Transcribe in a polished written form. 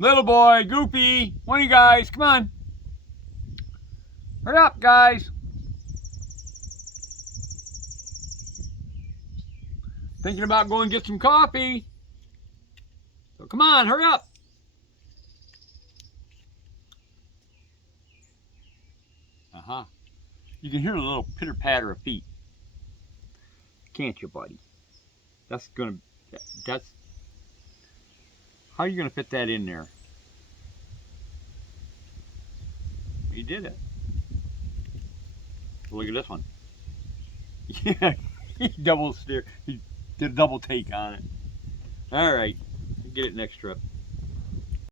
Little boy, Goofy, one of you guys, come on. Hurry up, guys. Thinking about going to get some coffee. So come on, hurry up. Uh-huh. You can hear a little pitter-patter of feet. Can't you, buddy? That's how are you gonna fit that in there? You did it. Look at this one. Yeah, he double steer. He did a double take on it. All right, get it next trip.